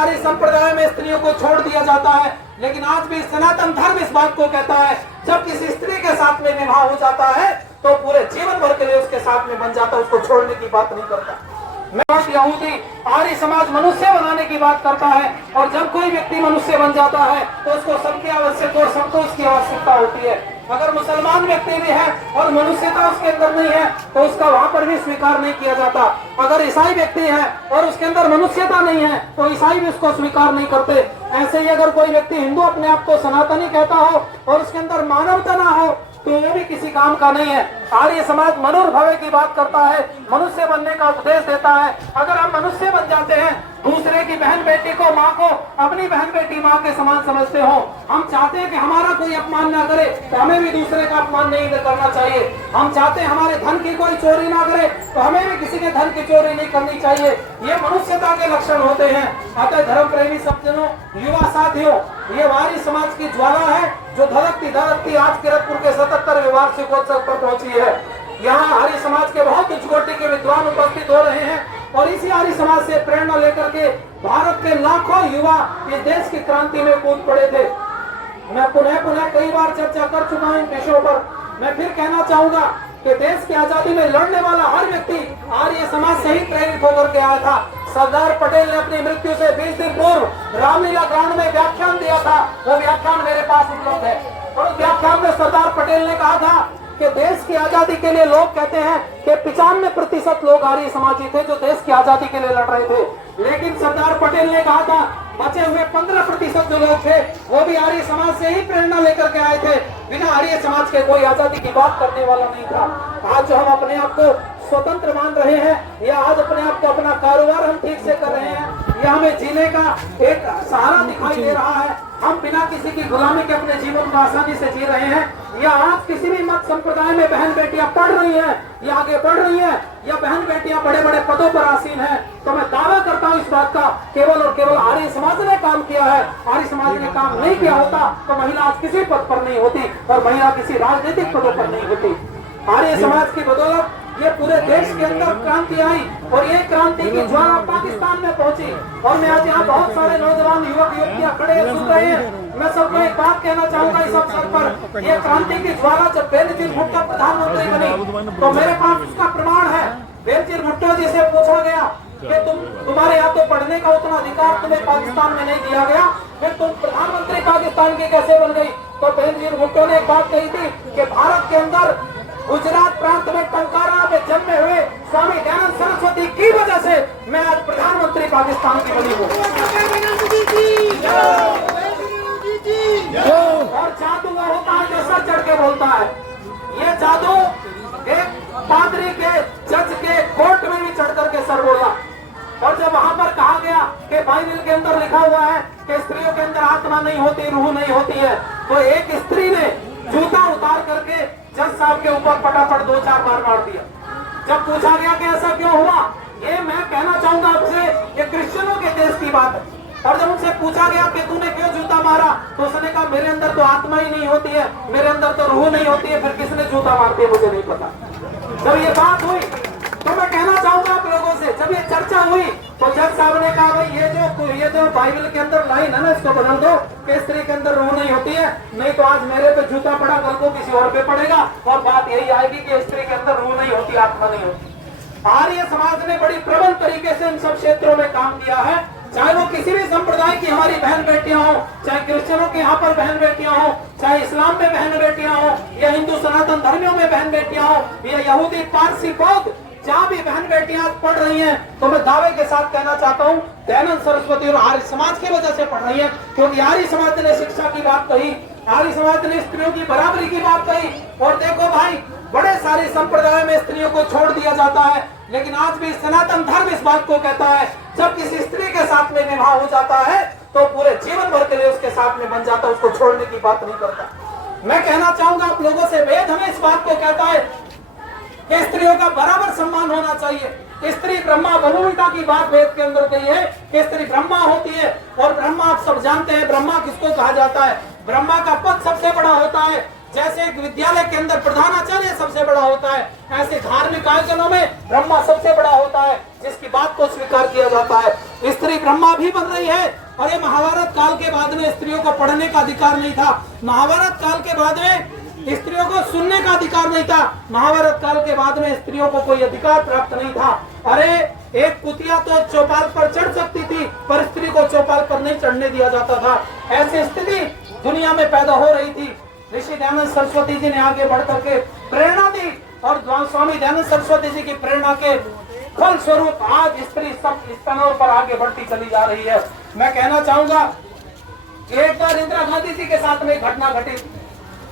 सारी संप्रदाय में स्त्रियों को छोड़ दिया जाता है, लेकिन आज भी सनातन धर्म इस बात को कहता है जब किसी स्त्री के साथ में विवाह हो जाता है तो पूरे जीवन भर के लिए उसके साथ में बन जाता है, उसको छोड़ने की बात नहीं करता। यहूदी आर्य समाज मनुष्य बनाने की बात करता है, और जब कोई व्यक्ति मनुष्य बन जाता है तो उसको सबकी आवश्यक और सबको उसकी आवश्यकता होती है। अगर मुसलमान व्यक्ति भी है और मनुष्यता उसके अंदर नहीं है तो उसका वहां पर भी स्वीकार नहीं किया जाता। अगर ईसाई व्यक्ति है और उसके अंदर मनुष्यता नहीं है तो ईसाई भी उसको स्वीकार नहीं करते। ऐसे ही अगर कोई व्यक्ति हिंदू अपने आप को सनातनी कहता हो और उसके अंदर मानवता ना हो तो वो भी किसी काम का नहीं है। आर्य समाज मनुर्भव की बात करता है, मनुष्य बनने का उपदेश देता है। अगर हम मनुष्य बन जाते हैं, दूसरे की बहन बेटी को, माँ को अपनी बहन बेटी माँ के समान समझते हो, हम चाहते हैं कि हमारा कोई अपमान ना करे तो हमें भी दूसरे का अपमान नहीं करना चाहिए। हम चाहते हैं हमारे धन की कोई चोरी ना करे तो हमें भी किसी के धन की चोरी नहीं करनी चाहिए। ये मनुष्यता के लक्षण होते हैं। अतः धर्म प्रेमी सज्जनों, युवा साथियों, ये आर्य समाज की ज्वाला है जो धड़कती धड़कती आज किरतपुर के 77वें वार्षिकोत्सव पर पहुंची है। यहाँ आर्य समाज के बहुत उच्च कोटि के विद्वान उपस्थित हो रहे हैं और इसी आर्य समाज से प्रेरणा लेकर के भारत के लाखों युवा इस देश की क्रांति में कूद पड़े थे। मैं पुनः कई बार चर्चा कर चुका हूँ इन विषयों पर। मैं फिर कहना चाहूंगा कि देश की आजादी में लड़ने वाला हर व्यक्ति आर्य समाज से ही प्रेरित होकर के आया था। सरदार पटेल ने अपनी मृत्यु से 20 दिन पूर्व रामलीला ग्राउंड में व्याख्यान दिया था। वो व्याख्यान मेरे पास उपलब्ध है और उस व्याख्यान में सरदार पटेल ने कहा था कि देश की आजादी के लिए लोग कहते हैं कि 95% लोग आर्य समाजी थे जो देश की आजादी के लिए लड़ रहे थे, लेकिन सरदार पटेल ने कहा था बचे हुए 15% जो लोग थे वो भी आर्य समाज से ही प्रेरणा लेकर के आए थे। बिना आर्य समाज के कोई आजादी की बात करने वाला नहीं था। आज जो हम अपने आप को स्वतंत्र मान रहे हैं या आज अपने आप को अपना कारोबार हम ठीक से कर रहे हैं या हमें जीने का एक सहारा दिखाई दे रहा है, हम बिना किसी की गुलामी के अपने जीवन को आसानी से जी रहे हैं, या आज किसी भी मत संप्रदाय में बहन बेटियां पढ़ रही हैं या आगे बढ़ रही हैं या बहन बेटियां बड़े बड़े पदों पर आसीन हैं, तो मैं दावा करता हूं इस बात का केवल और केवल आर्य समाज ने काम किया है। आर्य समाज ने काम नहीं किया होता तो महिला आज किसी पद पर नहीं होती और महिला किसी राजनीतिक पदों पर नहीं होती। आर्य समाज की बदौलत ये पूरे देश के अंदर क्रांति आई और ये क्रांति की ज्वाला पाकिस्तान में पहुंची। और मैं आज यहाँ बहुत सारे नौजवान युवक युवतियां खड़े सुन रहे हैं। मैं सबको एक बात कहना चाहूंगा इस अवसर पर, ये क्रांति की ज्वाला जब बेनजीर भुट्टो प्रधानमंत्री बनी तो मेरे पास उसका प्रमाण है। बेनजीर भुट्टो जी से पूछा गया कि तुम्हारे यहाँ तो पढ़ने का उतना अधिकार तुम्हें पाकिस्तान में नहीं दिया गया, फिर तुम प्रधानमंत्री पाकिस्तान की कैसे बन गई? तो बेनजीर भुट्टो ने एक बात कही थी कि भारत के अंदर गुजरात प्रांत में टंकारा में जन्मे हुए स्वामी दयानंद सरस्वती की वजह से मैं आज प्रधानमंत्री पाकिस्तान की बनी हूँ। और जादू वो होता है जो सर चढ़ के बोलता है। ये जादू एक पादरी के जज के कोर्ट में भी चढ़ करके सर बोला। और जब वहां पर कहा गया कि बाइबल के अंदर लिखा हुआ है कि स्त्रियों के अंदर आत्मा नहीं होती, रूह नहीं होती है, तो एक स्त्री ने जूता उतार करके जज साहब के ऊपर फटाफट 2-4 बार मार दिया। जब पूछा गया कि ऐसा क्यों हुआ, ये मैं कहना चाहूंगा आपसे कि क्रिश्चियनों के देश की बात है। और जब उनसे पूछा गया कि तूने क्यों जूता मारा, तो उसने कहा मेरे अंदर तो आत्मा ही नहीं होती है, मेरे अंदर तो रूह नहीं होती है, फिर किसने जूता मार दिया मुझे नहीं पता। जब ये बात हुई तो मैं कहना चाहूंगा आप लोगों से, जब ये चर्चा हुई तो जज साहब ने कहा भाई ये जो बाइबल के अंदर लाइन है ना, इसको बदल दो कि स्त्री के अंदर रूह नहीं होती है, नहीं तो आज मेरे पे जूता पड़ा कल को किसी और पे पड़ेगा और बात यही आएगी कि स्त्री के अंदर रूह नहीं होती, आत्मा नहीं होती। आर्य समाज ने बड़ी प्रबल तरीके से इन सब क्षेत्रों में काम किया है, चाहे वो किसी भी संप्रदाय की हमारी बहन बेटियां हो, चाहे क्रिश्चियनों के यहाँ पर बहन बेटियां हो, चाहे इस्लाम में बहन बेटियां हो, या हिंदू सनातन धर्मियों में बहन बेटियां हो, या यहूदी पारसी बौद्ध, जहाँ भी बहन बेटियां पढ़ रही हैं तो मैं दावे के साथ कहना चाहता हूँ दयानंद सरस्वती और आर्य समाज की वजह से पढ़ रही है, क्योंकि आर्य समाज ने शिक्षा की बात कही, आर्य समाज ने स्त्रियों की बराबरी की बात कही। और देखो भाई, बड़े सारे संप्रदाय में स्त्रियों को छोड़ दिया जाता है, लेकिन आज भी सनातन धर्म इस बात को कहता है जब किसी स्त्री के साथ में विवाह हो जाता है तो पूरे जीवन भर के लिए उसके साथ में बन जाता है, उसको छोड़ने की बात नहीं करता। मैं कहना चाहूंगा आप लोगों से, वेद हमें इस बात को कहता है कि स्त्रियों का बराबर सम्मान होना चाहिए। स्त्री ब्रह्मा बहुविता की बात वेद के अंदर कही है कि स्त्री ब्रह्मा होती है। और ब्रह्मा आप सब जानते हैं, ब्रह्मा किसको कहा जाता है? ब्रह्मा का पद सबसे बड़ा होता है। जैसे एक विद्यालय के अंदर प्रधानाचार्य सबसे बड़ा होता है, ऐसे धार्मिक आयोजनों में ब्रह्मा सबसे बड़ा होता है जिसकी बात को स्वीकार किया जाता है। स्त्री ब्रह्मा भी बन रही है। और ये महाभारत काल के बाद में स्त्रियों को पढ़ने का अधिकार नहीं था। महाभारत काल के बाद में स्त्रियों को सुनने का अधिकार नहीं था। महाभारत काल के बाद में स्त्रियों को कोई अधिकार प्राप्त नहीं था। अरे एक कुतिया तो चौपाल पर चढ़ सकती थी, पर स्त्री को चौपाल पर नहीं चढ़ने दिया जाता था। ऐसी स्थिति दुनिया में पैदा हो रही थी। ऋषि दयानंद सरस्वती जी ने आगे बढ़ करके प्रेरणा दी और स्वामी दयानंद सरस्वती जी की प्रेरणा के फल स्वरूप आज स्त्री सब स्थानों पर आगे बढ़ती चली जा रही है। मैं कहना चाहूंगा एक बार इंदिरा गांधी जी के साथ में घटना घटी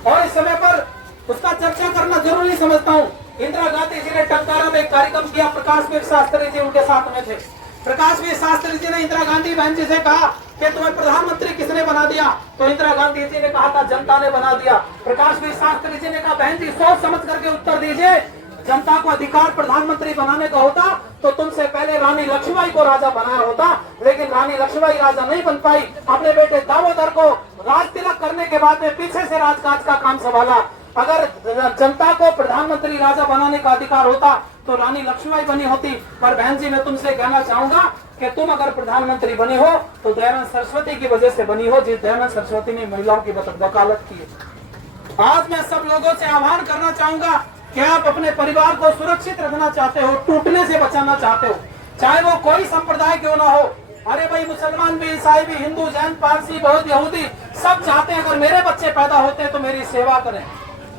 और इस समय पर उसका चर्चा करना जरूरी समझता हूँ। इंदिरा गांधी जी ने टंकारा में एक कार्यक्रम किया। प्रकाशवीर शास्त्री जी उनके साथ में थे। प्रकाशवीर शास्त्री जी ने इंदिरा गांधी बहन जी से कहा कि तुम्हें प्रधानमंत्री किसने बना दिया? तो इंदिरा गांधी जी ने कहा था जनता ने बना दिया। प्रकाशवीर शास्त्री जी ने कहा बहन जी सोच समझ करके उत्तर दीजिए, जनता को अधिकार प्रधानमंत्री बनाने का होता तो तुमसे पहले रानी लक्ष्मीबाई को राजा बनाया होता, लेकिन रानी लक्ष्मीबाई राजा नहीं बन पाई। अपने बेटे दामोदर को राज तिलक करने के बाद में पीछे से राजकाज का काम संभाला। अगर जनता को प्रधानमंत्री राजा बनाने का अधिकार होता तो रानी लक्ष्मीबाई बनी होती। पर बहन जी मैं तुमसे कहना चाहूंगा कि तुम अगर प्रधानमंत्री बनी हो तो दयानंद सरस्वती की वजह से बनी हो, जिस दयानंद सरस्वती ने महिलाओं की वकालत की है। आज मैं सब लोगों से आह्वान करना चाहूंगा कि आप अपने परिवार को सुरक्षित रखना चाहते हो, टूटने से बचाना चाहते हो, चाहे वो कोई संप्रदाय क्यों ना हो। अरे भाई मुसलमान भी, ईसाई भी, हिंदू, जैन, पारसी, बौद्ध, यहूदी सब चाहते हैं अगर मेरे बच्चे पैदा होते हैं तो मेरी सेवा करें।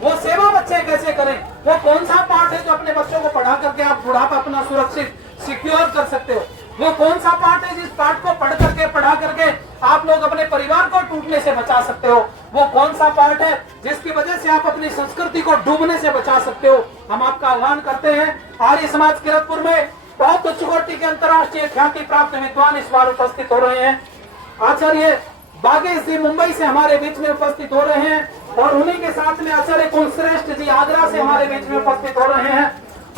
वो सेवा बच्चे कैसे करें? वो कौन सा पाठ है जो अपने बच्चों को पढ़ा करके आप बुढ़ापा अपना सुरक्षित सिक्योर कर सकते हो? वो कौन सा पाठ है जिस पाठ को पढ़ करके पढ़ा करके आप लोग अपने परिवार को टूटने से बचा सकते हो? वो कौन सा पाठ है जिसकी वजह से आप अपनी संस्कृति को डूबने से बचा सकते हो? हम आपका आह्वान करते हैं। आर्य समाज किरतपुर में बहुत उच्च कोटि के अंतर्राष्ट्रीय ख्याति प्राप्त विद्वान इस बार उपस्थित हो रहे हैं। आचार्य बागेश जी मुंबई से हमारे बीच में उपस्थित हो रहे हैं और उन्हीं के साथ में आचार्य कुलश्रेष्ठ जी आगरा से हमारे बीच में उपस्थित हो रहे हैं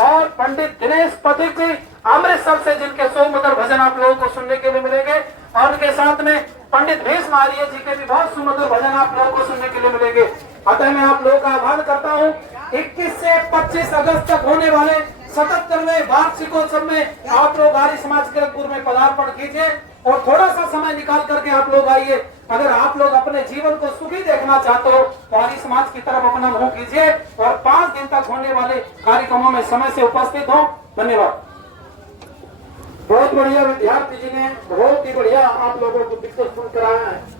और पंडित दिनेश पथिक जी अमृतसर से, जिनके 100 मधुर भजन आप लोगों को सुनने के लिए मिलेंगे और उनके साथ में पंडित भीष्म आर्य जी के भी बहुत सुमधुर भजन आप लोगों को सुनने के लिए मिलेंगे। अतः मैं आप लोगों का आह्वान करता हूँ 21 से 25 अगस्त तक होने वाले 77वें वार्षिकोत्सव में आप लोग आर्य समाज किरतपुर में पदार्पण कीजिए और थोड़ा सा समय निकाल करके आप लोग आइए। अगर आप लोग अपने जीवन को सुखी देखना चाहते हो तो आर्य समाज की तरफ अपना मुंह कीजिए और 5 दिन तक होने वाले कार्यक्रमों में समय से उपस्थित हो। धन्यवाद। बहुत बढ़िया विद्यार्थी जी ने बहुत ही बढ़िया आप लोगों को दिक्कत कराया है।